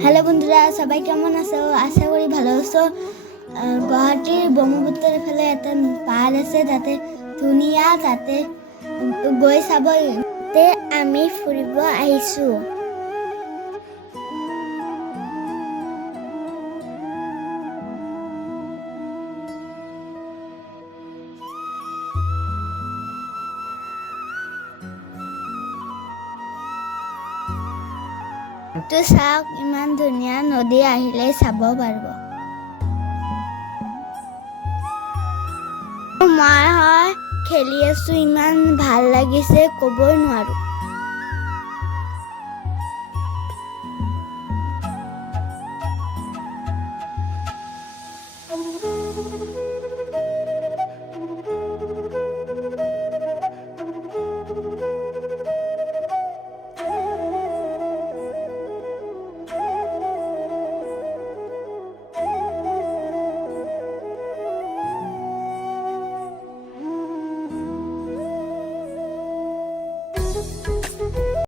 Hello বন্ধুৰা, সবাই কেমন আছো? আশা কৰি ভালো আছো। গুৱাহাটীৰ ব্ৰহ্মপুত্ৰৰ ফালে এটা পাহাৰ আছে, তাতে ধুনীয়া, তাতে গৈ চাব। তাতে আমি ফুৰিব আহিছো। তো চাওক, ইমান ধুনীয়া নদী, আহিলে চাব পাৰিব। মই খেলি আছো, ইমান ভাল লাগিছে, ক'বই নোৱাৰো।